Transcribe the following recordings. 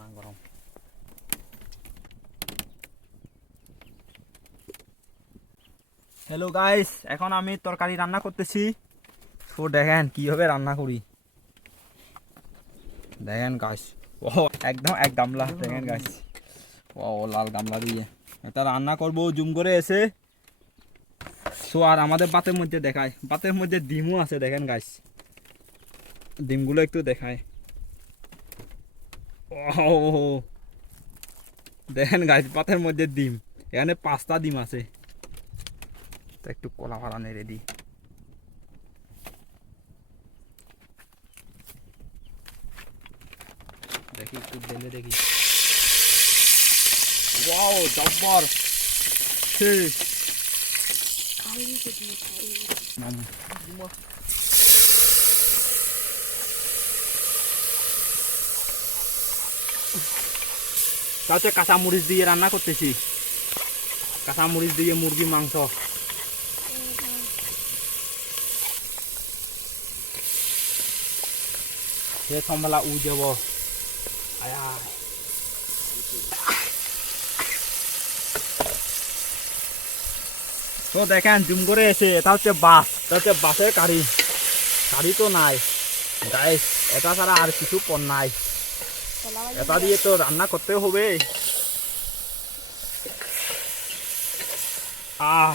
মা গরম। Hello guys, এখন আমি তরকারি রান্না করতেছি। তো দেখেন কিভাবে রান্না করি। দেখেন গাইস, ও একদম এক গামলা। দেখেন গাইস, ও লাল গামলা দিয়ে এটা রান্না করব। জুম করে এসে সো আর আমাদের বাতের মধ্যে দেখায়, বাতের মধ্যে ডিমও আছে। দেখেন গাইস, ডিমগুলো একটু দেখায়। ও দেখেন গাইস, পাতের মধ্যে ডিম। এখানে 5টা ডিম আছে। তো একটু কলা ভাড়া নেড়ে দিই। দেখি একটু ঢেলে দেখি। ওয়াও জব্বর। সেই নাম। তাতে কাঁচা মরিচ দিয়ে রান্না করতেছি। কাঁচা মরিচ দিয়ে মুরগি মাংস। সে সম্ভালা উ যাব। আয়া তো দেখেন জুম করে এসে এটা হচ্ছে বাস। এটা হচ্ছে বাসের গাড়ি। গাড়ি তো নাই গাইস, এটা ছাড়া আর কিছু পণ নাই। এটা দিয়ে তো রান্না করতে হবে। আহ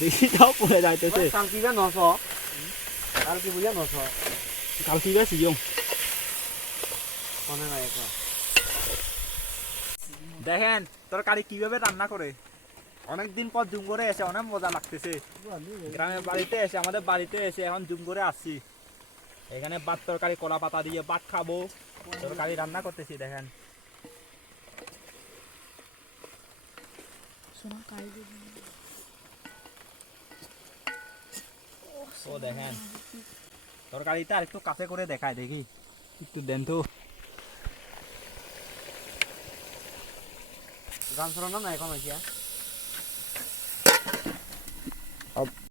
দেখি তাও পড়ে যাইতেছে। কালকিবা নশ, কালকি বুঝা নশ, কালকে বেশি মনে নাই এখন। দেখেন তরকারি কিভাবে রান্না করে। অনেকদিন পর জুম করে এসে অনেক মজা লাগতেছে। গ্রামের বাড়িতে এসে, আমাদের বাড়িতে এসে এখন জুম করে আসছি। এখানে ভাত তরকারি, কলা পাতা দিয়ে ভাত খাবো। তরকারি রান্না করতেছি দেখেন। ও দেখেন তরকারিটা আর একটু কাছে করে দেখায় দেখি, একটু দেন তো। গান শোনা না এখন হইয়া।